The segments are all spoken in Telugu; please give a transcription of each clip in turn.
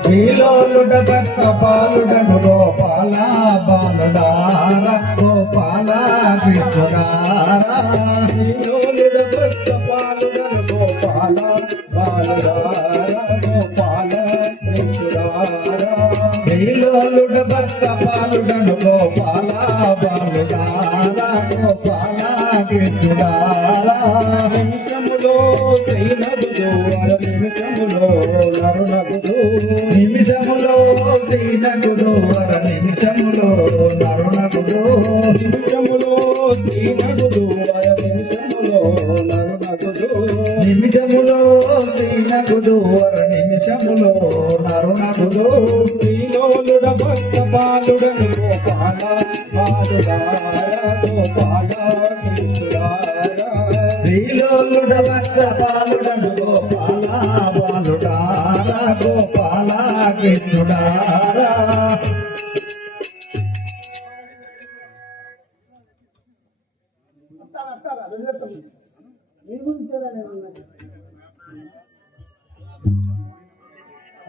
శ్రీలోలుడ భక్త పాలుడను గోపాల బాలుడార గోపాల కృష్ణుడారా శ్రీలోలుడ భక్త పాలుడను గోపాల బాలుడార గోపాల కృష్ణుడారా శ్రీలోలుడ భక్త పాలుడను గోపాల బాలుడార గోపాల కృష్ణుడారా నిమిషములో శ్రీనగుడు నిమిషములో నరునగుడు నిమిషములో శ్రీనగుడు నిమిషములో నరునగుడు నిమిషములో శ్రీనగుడు నిమిషములో నరునగుడు నిమిషములో శ్రీనగుడు నిమిషములో నరునగుడు శ్రీలోలుడ భక్త బాలుడను గోపాల బాలుడార గోపాల శ్రీలోలుడ భక్త బాలుడను గోపాల బాలుడార గోపాల కృష్ణుడారా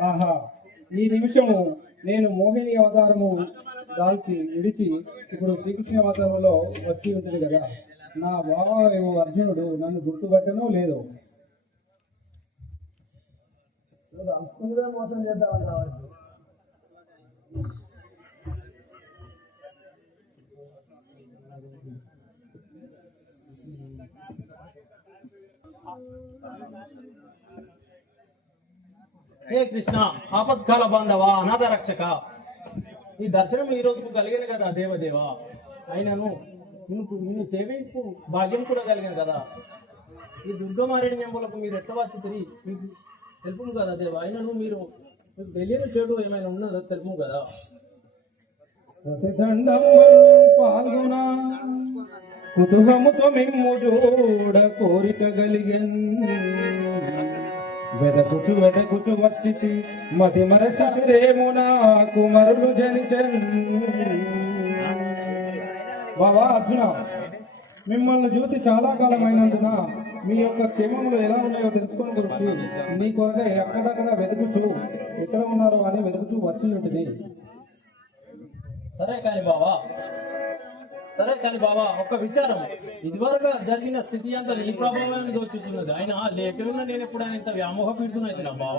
ఆహా, ఈ నిమిషము నేను మోహిని అవతారము దాల్చి విడిచి ఇప్పుడు శ్రీకృష్ణ అవతారంలో వచ్చి ఉంటుంది కదా. నా బావ అర్జునుడు నన్ను గుర్తుపట్టనో లేదో. మోసం చేద్దామని కావచ్చు. హే కృష్ణ, ఆపత్కాల బాంధవ, అనాథ రక్షక, ఈ దర్శనం ఈ రోజుకు కలిగిన కదా దేవదేవ. అయినను నిన్ను సేవింపు భాగ్యం కూడా కలిగింది కదా. ఈ దుర్గమారణ్యములకు మీరు ఎట్లా వచ్చి తిరిగి మీకు తెలుపు కదా దేవ. అయినను మీరు తెలియని చెడు ఏమైనా ఉన్నదో తెలుపు కదా. పాల్గొన కుతుహముతో మిమ్ము చూడ కోరిక కలిగన్ వెదకుచు వచ్చితి మతి మరచిరేము నాకు మరులు జనిచన్. బావా అర్జున, మిమ్మల్ని చూసి చాలా కాలం అయినందున మీ యొక్క క్షేమములు ఎలా ఉన్నాయో తెలుసుకొని గురించి నీ కొరగా ఎక్కడక్కడ వెతుకుచూ ఎక్కడ ఉన్నారో అని వెతుకుతూ వచ్చి ఉంటుంది. సరే కాని బావా ఒక్క విచారం, ఇదివరకు జరిగిన స్థితి అంతా నీ ప్రభావాన్ని దోచుతున్నది. ఆయన లేకున్నా నేను ఎప్పుడైనా ఇంత వ్యామోహ పీడుతున్నది నా బావ.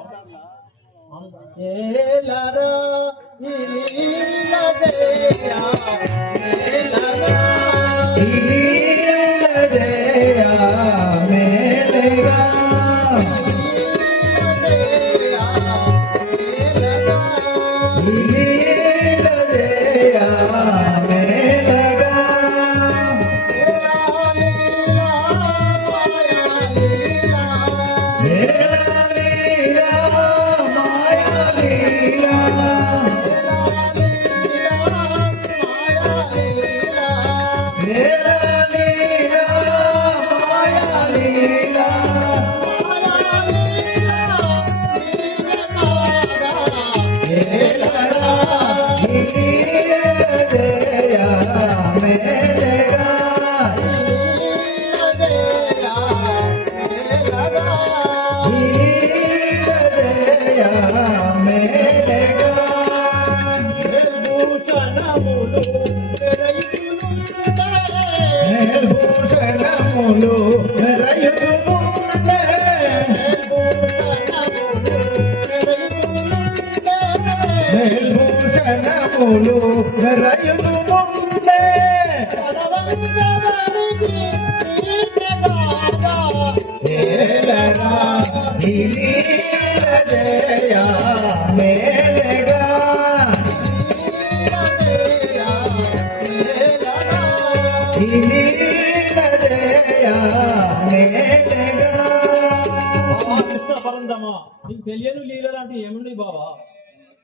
నీకు తెలియని లీల లాంటి ఏముంది బావా.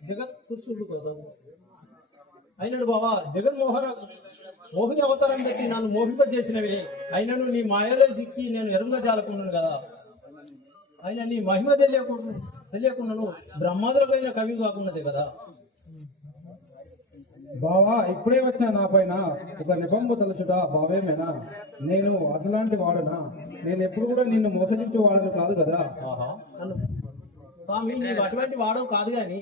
జగత్ పురుషుడు కదా అయినడు బావా. మోహిని అవతారం పెట్టి నన్ను మోహింపజేసినవి అయినను నీ మాయలో చిక్కి నేను ఎరుంగా జాలకున్నాను కదా. అయినా నీ మహిమ తెలియకుండాను బ్రహ్మాదులపైన కవి కాకున్నది కదా. బావా ఇప్పుడే వచ్చిన నా పైన ఒక నిబంబు తలచుట భావేమేనా? నేను అట్లాంటి వాడనా? నేను ఎప్పుడు కూడా నిన్ను మోసగించే వాడను కాదు కదా. స్వామి నీవు అటువంటి వాడవు కాదు గాని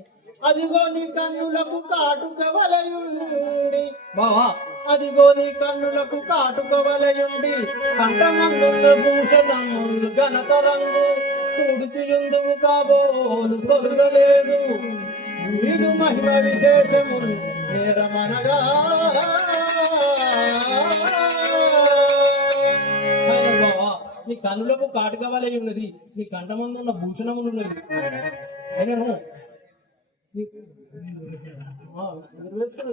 అదిగో నీ కన్నులకు కాటుక వలయుండి బావా అదిగో నీ కన్నులకు కాటుక వలయుండి కంఠమందున్న భూషణములు ఘనత రంగు తుడుచుయుందువు కాబోలు తొలగలేదు ఇది మహిమ విశేషము నేరమనగా బావా నీ కన్నులకు కాటుక వలె ఉన్నది నీ కంఠమందు ఉన్న భూషణములు ఉన్నది అయినను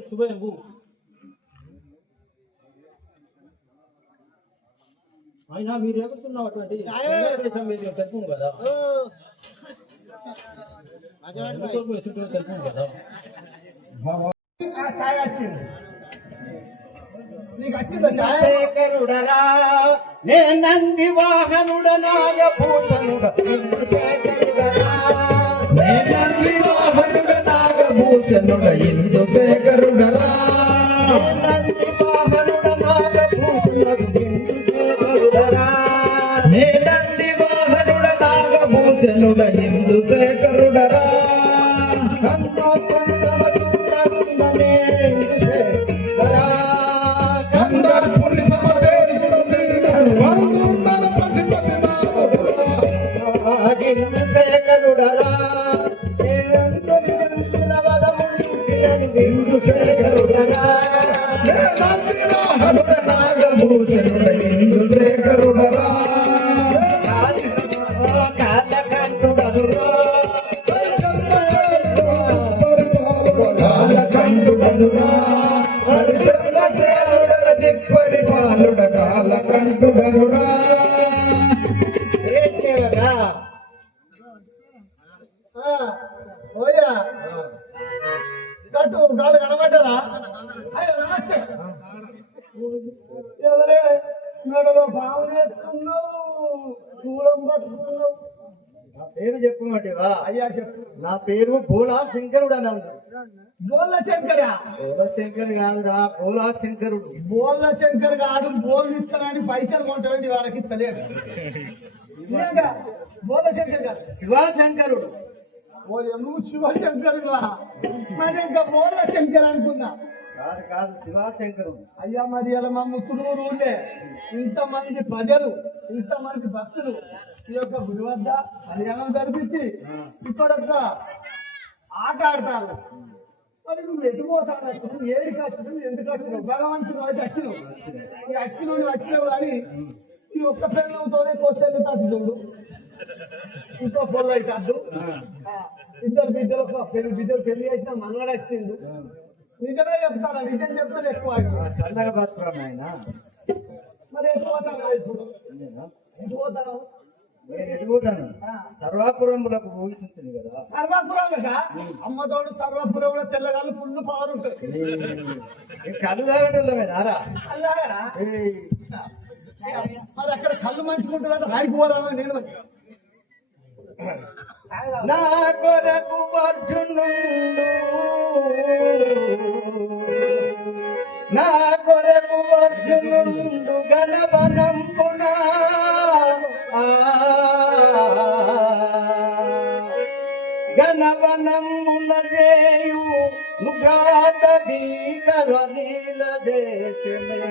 శుభయంబు అయినా మీరు ఎగుతున్నటువంటి తెలుపు కదా తెలుపు కదా ఛాయ్ వచ్చింది నీకు వచ్చిందా శేఖరుడరా నే నంది వాహనుడ నాగభూషణుడ శేఖరుడరా నే నంది వాహనుడ నాగభూషణుడ ఇందుశేఖరుడరా నంది వాహనుడ నాగభూషణుడ ఇందుశేఖరుడరా నే నంది వాహనుడ నాగభూషణుడ ఇందుశేఖరుడరా శేఖరుడరా ఇందుశేఖరుడరా నాగభూషణుడ ఇందుశేఖరుడరా కాలకంఠుడనురా కాలకంఠుడనురా దిక్పరిపాలుడ కాలకంఠుడనురా ఓయా కట్టు కాలు కనబడ్డారా మెడలో బాగు వేసుకున్నావు దూరం పట్టుకున్నావు నా పేరు చెప్పమంటేవా అయ్యా చెప్పు నా పేరు బోలా శంకరుడు అని బోల్ల శంకర బోల శంకర్ కాదురా బోలా శంకరుడు బోల్ల శంకర్ కాదు బోల్ ఇస్తానని పైసలు కొంటామండి వాళ్ళకి తెలియదు బోల శంకర్ కాదు శివశంకరుడు ఓ నువ్వు శివశంకరుడువా మరి ఇంకా బోల శంకర్ అనుకున్నా కాదు కాదు శివశంకరుడు అయ్యా మరి ఇలా మా ముత్తులూరు ఇంతమంది ప్రజలు ఇంతమంది భక్తులు ఈ యొక్క గుడి వద్ద కళ్యాణం జరిపించి ఇక్కడ ఒక ఆట ఆడతారు మరి నువ్వు ఎటుపోతాను వచ్చినావు ఏడికి వచ్చినావు ఎందుకు వచ్చినావు భగవంతుడు అయితే వచ్చినావు వచ్చినావు కానీ ఈ ఒక్క పెళ్ళంతోనే కోసేది తట్టు చూడు ఇంకో పొల్లు అయితే ఇద్దరు బిడ్డలు బిడ్డలు పెళ్లి చేసిన మనవాడు వచ్చిండు నిజమే చెప్తారా నిజం చెప్తాను ఎక్కువ చల్లగా బతుకురా నాయన మరి ఎటు పోతాను ఇప్పుడు ఎటు పోతాను నేను ఎటుపోతాను సర్వాపురములకు ఊహిస్తుంది కదా సర్వాపురం కదా అమ్మతోడు సర్వాపురంలో తెల్లగాలు ఫుల్ పవర్ ఉంటుంది కళ్ళు తాగటంలోరా మరి అక్కడ కళ్ళు మంచుకుంటున్నా రాయికి పోదామని నేను నా కొరకు అర్జునుడు నా కొరకు అర్జునుడు గణవనంపున గణవనంబున చేయు ముగ్రాత భీకర నీల దేశమే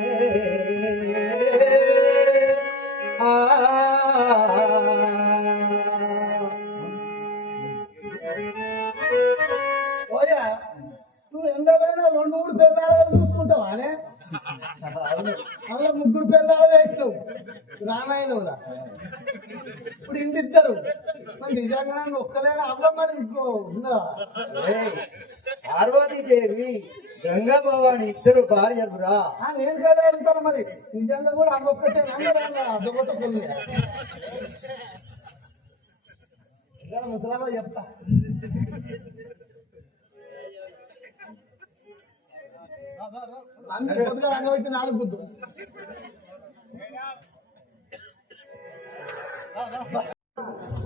నువ్వు ఎంతైనా 2-3 పిల్లలు చూసుకుంటావా అనే అలా 3 పిల్లలు వేసినావు రామాయణంలో ఇప్పుడు ఇంటిద్దరు మరి నిజంగా ఒక్కలేనా అవ్వ మరి ఇంకో ఉందా పార్వతీదేవి గంగా భవాని ఇద్దరు భార్యలురా నేను కదా అడుగుతాను మరి నిజంగా కూడా అమ్మొక్కటే అదొకట కొన్ని ముసలామా చెప్తా అందరూ కొద్దిగా రంగబెట్టి 4 గుద్దు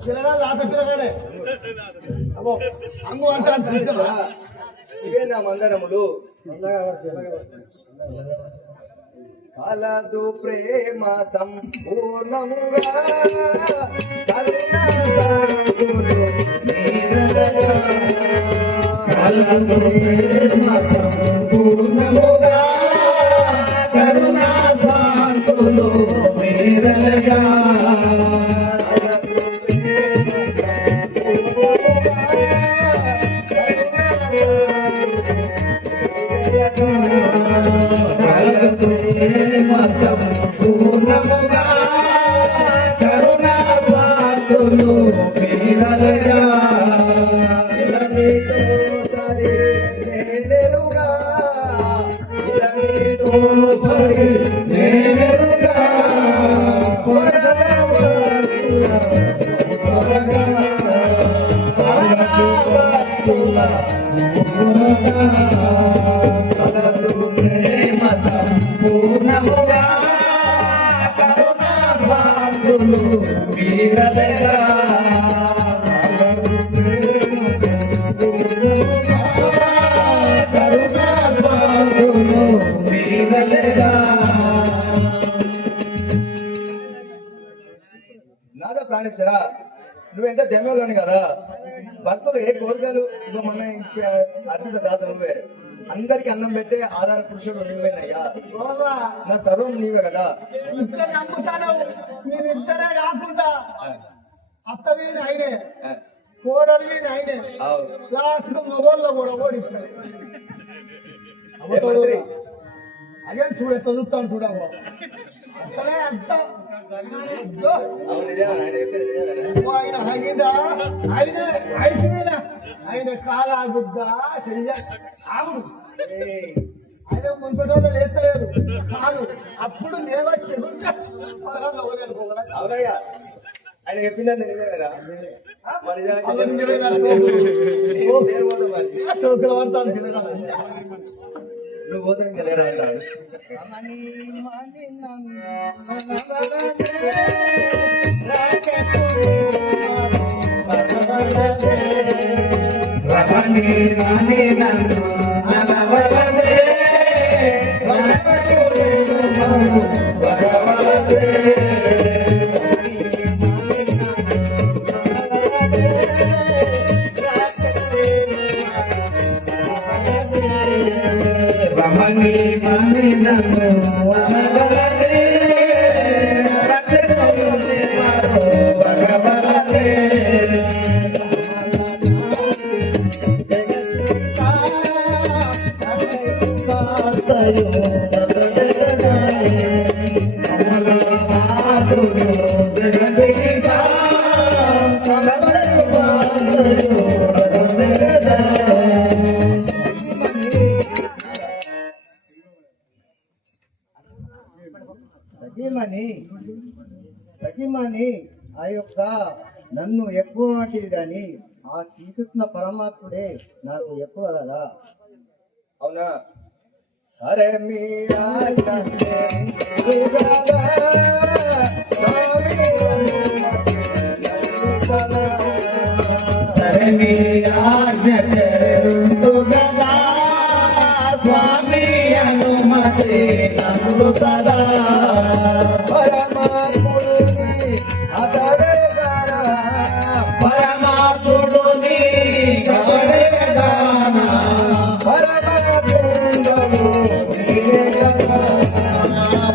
పిల్లగాళ్ళు ఆట పిల్లగాడే అంగు అంటే ఇవే నా మందరములు కలదు ప్రేమ సంపూర్ణముగా సంపూర్ణముగా కరుణా శాంతులు మేరగా సంపూర్ణముగా కరుణా శాంతులు మేరగా పూర్ణముగా కరుణా భాగ్యులు వీరలగా కరుణా భాగ్యులు వీరలగా. నాదా ప్రాణేశ్వర, నువ్వెంత జన్మలోని కదా, భక్తులు ఏ కోరికలు ఇవ్వమన్నా ఇచ్చే అద్భుత దాత నువ్వే. అందరికి అన్నం పెట్టే ఆధార పురుషుడు నువ్వేనయ్యా. నా సర్వం నీవే కదా. ఇక్కడ నమ్ముతాను, మీరిద్దరే కాకుండా అత్త మీద ఆయనే, కోడలి మీద ఆయనే, లాస్ట్ మొగోళ్ళలో కూడా ఓడిస్తారు. అదే చూడే చదువుతాను చూడవు అక్కడే అంత ఆయన హగిదా ఆయన ఐసు మీద ఆయన కాలు ఆగుద్దా చెయ్య ఆగుడు. ఆయన మున్పెట్టోళ్ళు లేస్తలేదు కాదు, అప్పుడు లేవచ్చు. అవునయ్యా, ఆయన చెప్పిందని నిజమేనా? సోకలవంతాను నువ్వు పోతే ఇంకా లేరా అన్నాడు. రమణి మణి నన్ను భగవతే సఖీమణి ఆ యొక్క నన్ను ఎక్కువ మాటిది కానీ ఆ శ్రీకృష్ణ పరమాత్ముడే నాకు ఎక్కువ కదా. అవునా? సరే మీ సరే మీ స్వామి అనుమతి నందు సదా పరమాత్ముడిని అతడే పరమాత్ముడిని అతడే దానా పరమాత్ముడము నీవే కదా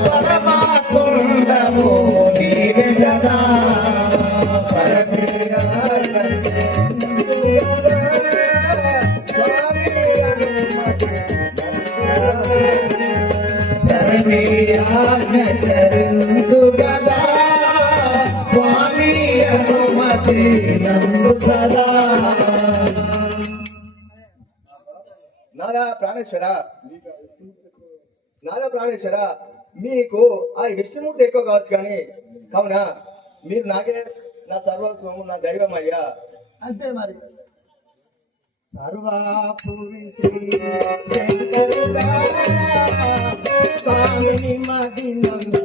పరమాత్ముడము నీవే కదా స్వామి అనుమతి నందు సదా. నాదా ప్రాణేశ్వర, మీకు ఆ విష్ణుమూర్తి ఎక్కువ కావచ్చు కానీ అవునా మీరు నాకే నా సర్వస్వము నా దైవం అయ్యా. అంతే మరి. స్వామిని మదినందు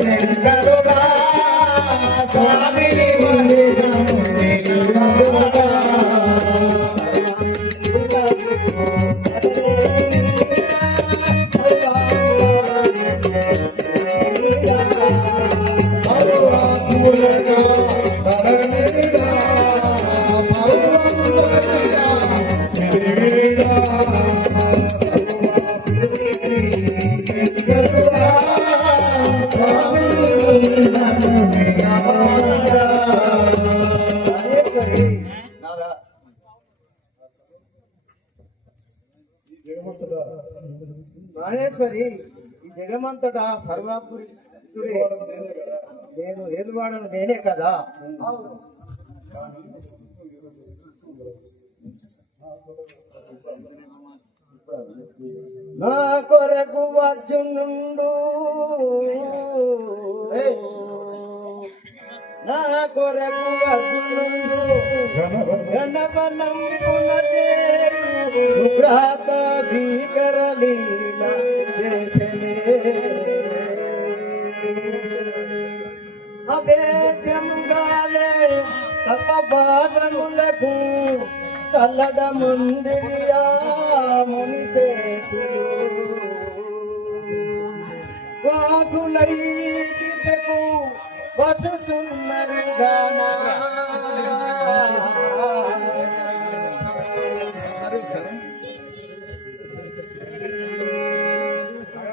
శంకరుగా స్వామిని మహేశ్వరి, ఈ జగమంతటా సర్వాపురి నేను ఏలువాడను నేనే కదా. నా కొరకు అర్జునుండు, నా కొరకు అర్జునుండు ఘనవనంబునదే భ్రాత భీకర లీల చేసెనే. అభేద్యముగాలే తప బాధములకు తల్లడ ముందిరియా మునిసేతులు వాకులై దిశకు వసుసున్నరు గానా.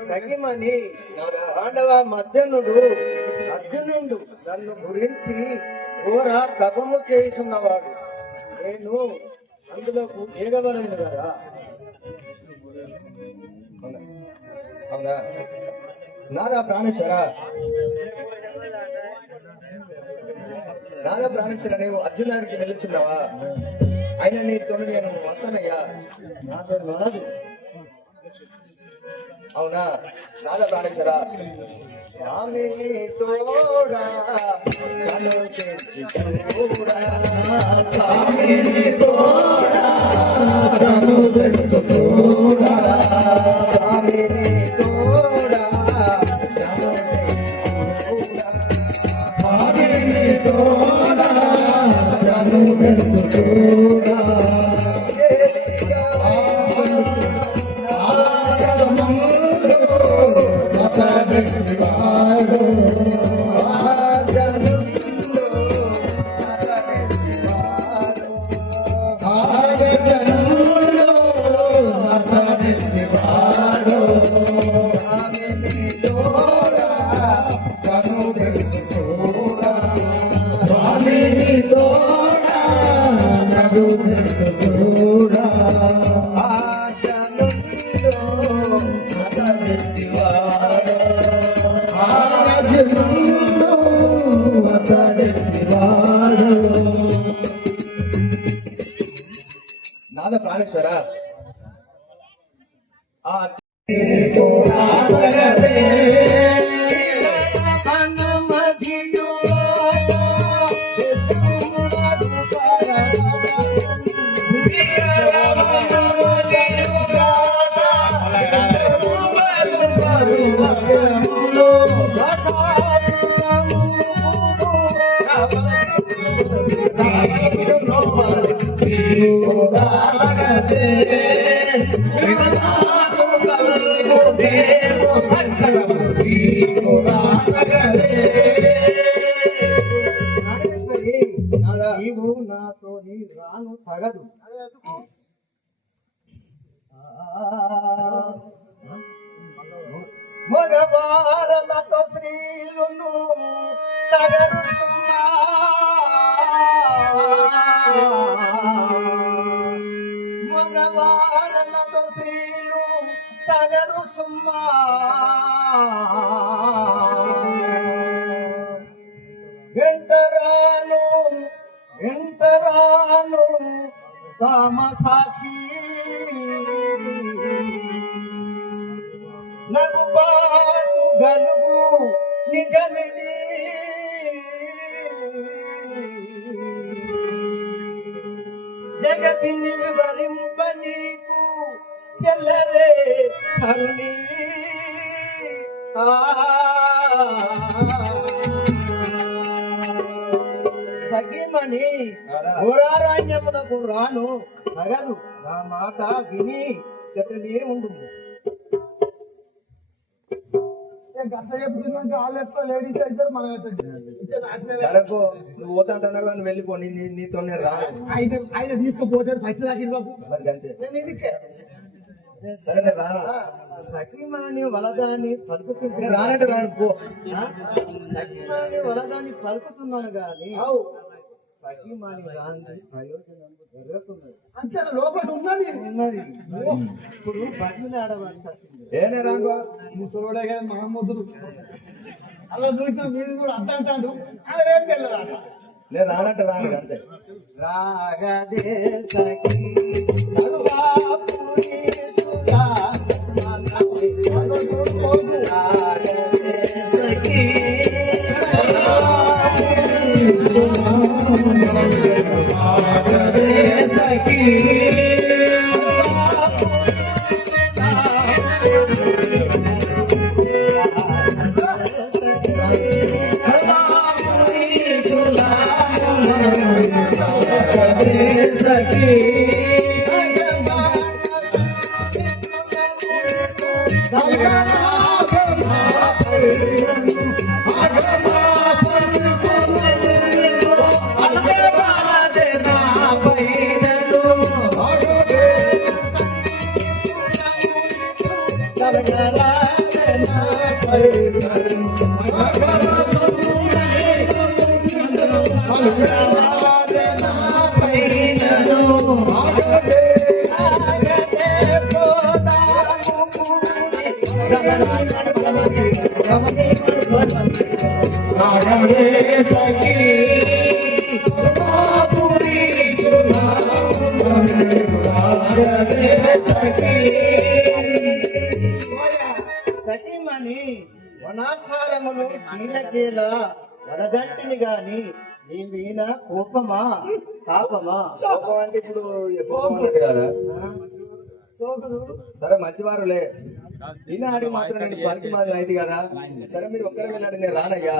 తగిమని పాండవ మధ్యనుడు అర్జునుడు నన్ను గురించి ఘోర తపము చేస్తున్నవాడు. నేను అందులో దిగవలను కదా. అవునా నాదా ప్రాణేశ్వర, నాదా ప్రాణేశ్వర, నీవు అర్జునానికి వెళ్ళుచున్నావా? అయినా నీతో నేను వస్తానయ్యా. నాతో మనదు. అవునా నాదా ప్రాణేశ్వర, స్వామిని తోడా చలో చేసి తోడా, స్వామిని తోడా చలో చేసి తోడా, స్వామిని తోడా చలో చేసి తోడా, స్వామిని తోడా చలో చేసి తోడా. నాద ప్రాణేశ్వర, నీవు నాతో రాను తగదు. మగవారలతో స్త్రీలును తగరు సుమా, మగవారలతో స్త్రీలు తగరు సుమా. వెంటరాను వెంటరాను కామ సాక్షి నగు పాటు గలుగు నిజమిది. జగతిని వివరింప నీకు చెల్లరే కరుణి. సఖీమణి, ఘోరారణ్యమునకు రాను తగదు. నా మాట విని చెట్టనే ఉండు. గంట చెప్తున్నాక వాళ్ళు ఎక్కువ లేడీస్ అవుతారు మనం సరేపో నువ్వు పోతాంటున్నావు కానీ వెళ్ళిపో నీతో రాను ఆయన తీసుకుపోతాడు ఫస్ట్ దాకా బాబు మరి అంతే నేను ఇంటికే సరే నేను రాను సఖీమాని వలదాన్ని పలుకుతుంటే నేను రానంటే రాను పో సఖీమాని వలదాన్ని పలుకుతున్నాను గాని అవు సఖీమాని రాని ప్రయోజనం జరుగుతున్నది అంతే లోపల ఉన్నది ఉన్నది ఇప్పుడు బదిలీ ఆడవలసి వచ్చింది ఏనే రాను ముసలోడే కానీ మహమ్మదుడు అలా చూసిన మీరు కూడా అర్థం అంటాడు ఆయన రేపు వెళ్ళదు నేను రానంటే రాను అంతే రాగదే సఖీ కరువాపురి సుధా రాగదే సఖీ సఖీమణి వనాసారములు నీలకేల వడగంటిని గాని నీ మీద కోపమా పాపమా కోపం అంటే ఇప్పుడు కోపం అన్నట్టు కదా సరే మంచివారులే ఈనాడు మాత్రం నేను పనికి మాత్రం అయింది కదా సరే మీరు ఒక్కరే వెళ్ళండి నేను రానయ్యా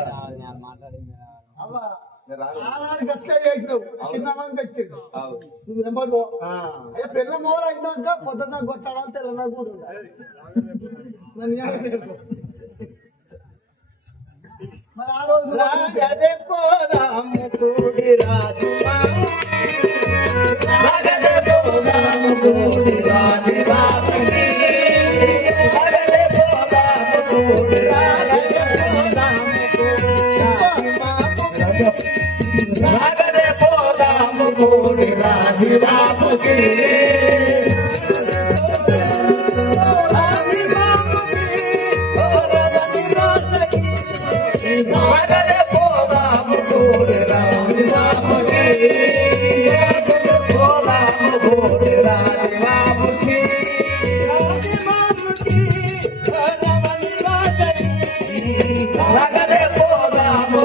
నేను రాను ఆనాడికి అట్లే చేసినావు చిన్నమని తెచ్చిండు అవు. నువ్వు ఎంపడు అయ్యా పిల్ల మూల అయినాక పొద్దున్న కొట్టాలని తెల్లదా కూడా ఉండాలి మరి ఆ రోజు రాగదే పోదాము కూడి రాజుమా రాగదే పోదాము కూడి రాజుమా రాగదే పోదాము కూడి రాగదే పోదాము కూడి రాజుమా రాగదే పోదాము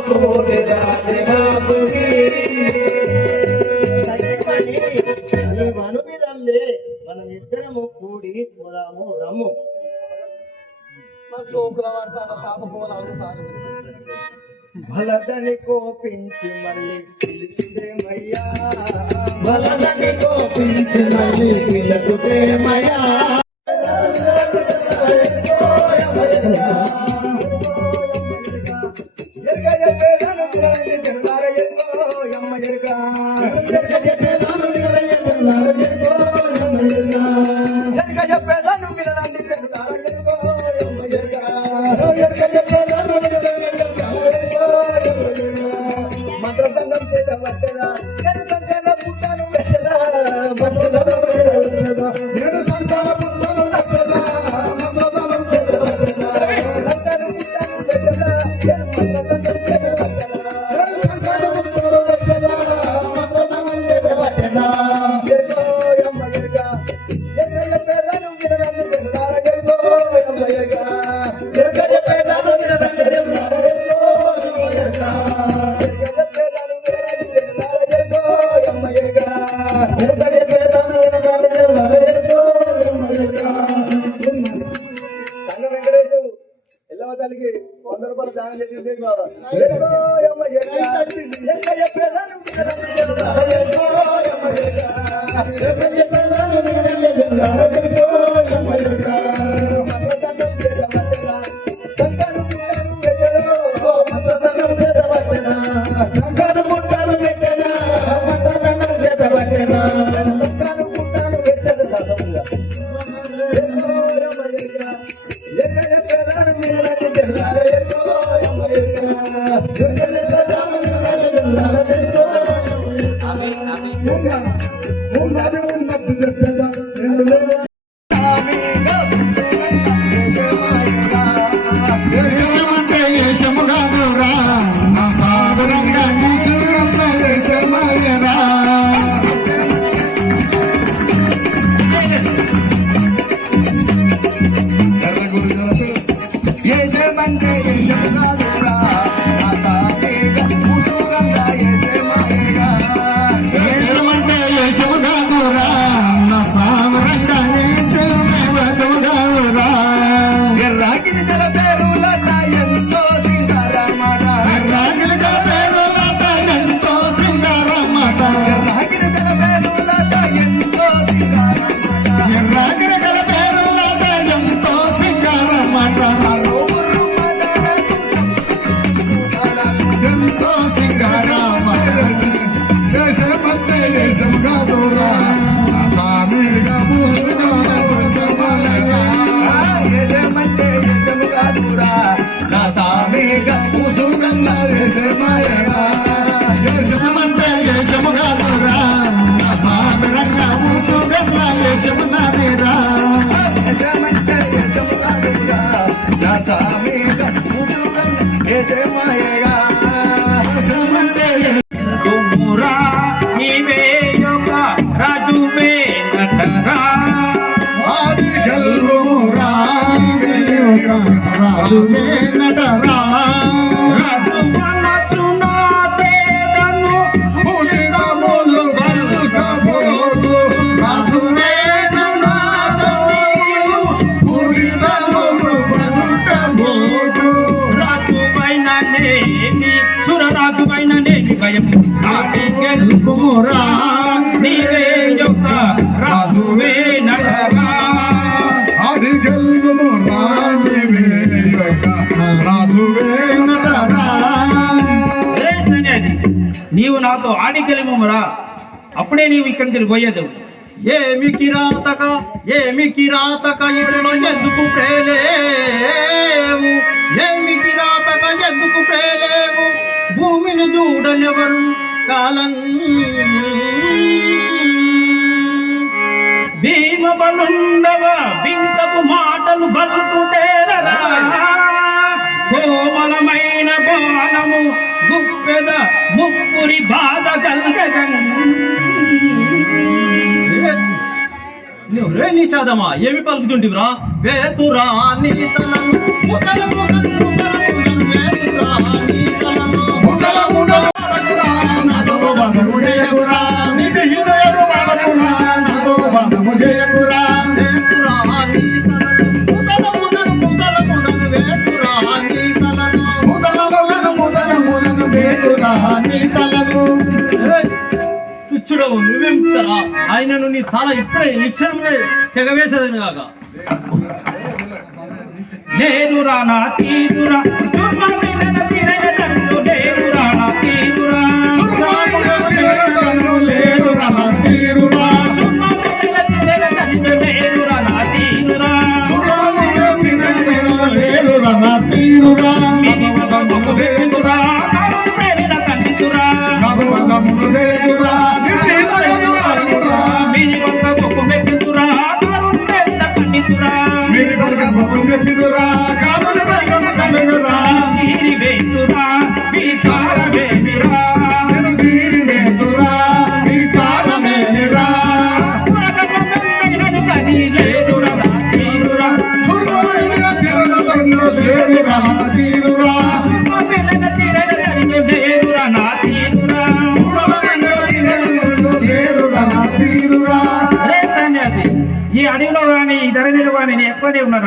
కూడి రాజుమాకి మనం ఇద్దరము కూడి పోదాము రమ్ము మరి సోకుల పడతారు తాపకోలు అడుగుతారు బలదని కోపించి మళ్ళీ పిలిచిదేమయ్యా బలదని కోపించి మళ్ళీ పిలుపుతేమయ్యా పుట్టాను వెచ్చని రసముగా. ఎన్నో యమరిక, ఎక్కడ ప్రధాన మీనాటి జల్లాల ఎన్నో యమరిక. ఎక్కడ ప్రధాన మీనాటి జల్లాల ఎన్నో యమరిక. ఉన్నది ఉన్నట్టు చెప్పేదా రెండు వేల దేశమంటే దేశము కాదురా నా సాదరంగా నిలిచినంత దేశమయ్యరా. దేశమంటే దేశము కాదురా నా సాదరంగా ముసుగంగా దేశమయ్యరా. దేశమంటే దేశము కాదురా నా సాదరంగా నిలిచినంత కాదురా. ఎర్రాగిరి జల పేరులట ఎంతో సింగారమాట. రాగిలి పేరులట ఎంతో సింగారమాట. ఎర్రాగిరి జల పేరులట ఎంతో సింగారమాట. రాగిలి పేరులట ఎంతో సింగారమాట. ఎంతో సింగారమాట. దేశమంటే దేశము కాదురా నా సామిగా ముసుగంగా దేశమయ్యరా. దేశమంటే దేశము కాదురా నా సామిగా ముసుగంగా దేశమయ్యరా. దేశమంటే దేశము కాదురా నా సాదరంగా ముసుగంగా దేశమున్నదిరా. దేశమంటే దేశము కాదురా నా సామిగా ముసుగంగా దేశమయ్యరా. దేశమంటే తుమ్మురా నీవే యొక్క రాజువే నటరా. ఆది గెలుమురా రాజువే నటరా. రాజువనతునా పేదను భూతికములు పలుకబోదు రాజువే నటరాజు. భూతికములు పలుకబోదు రాజువైన నేని సురరాజువైన నేని భయం నాటి గెలుమురా నీవే యొక్క రాజువే నటరా. ఆది గెలుమురా నీవే యొక్క రాజువే నటరా. నీవు నాతో ఆడికెళ్ళమరా, అప్పుడే నీవు ఇక్కడి నుంచి పోయేదు. ఏమి కిరాతక ఇళ్ళలో ఎందుకు ప్రేలేవు. ఏమి కిరాతక ఎందుకు ప్రేలేవు. భూమిని చూడనెవరు కాలం. భీమ బలుండవ బింకపు మాటలు బలుకుటేరరా. కోమలమైన బాణము గుప్పెద ముప్పురి బాధ కలగగన్. నువ్వే నీ చాదమా ఏమి పలుకుతుంటివిరా. వేతురా నీ తలను ముదల ముదల ముదల ముదల వేతురా నీ తలను. ముదల ముదల పడకురా నాతో బంధము చేయకురా. నిధి హృదయము పడకురా నాతో బంధము చేయకురా. వేతురా నీ తలను ముదల ముదల ముదల ముదల వేతురా నీ తలను. ముదల ముదల ముదల ముదల వేతురా నీ తలను. తుచ్చుడవు నువ్వెంపుతారా. ఆయనను నీ తల ఇప్పుడే ఈ క్షణంలో తెగవేసేదని కాక. లేరురా నా తీరురా చుట్టమిన తిరగటండు. లేరురా నా తీరురా లేరురా నా తీరురా. చుట్టమిన తిరగటండు. లేరురా నా తీరురా. లేరురా నా తీరురా. లేరురా ప్రేమిన కందితురా. పదములు లేరురా. మీది కొంత బొక్కు మెట్టుతురా. ప్రేమిన కందితురా. మీరు కనుక బొమ్మ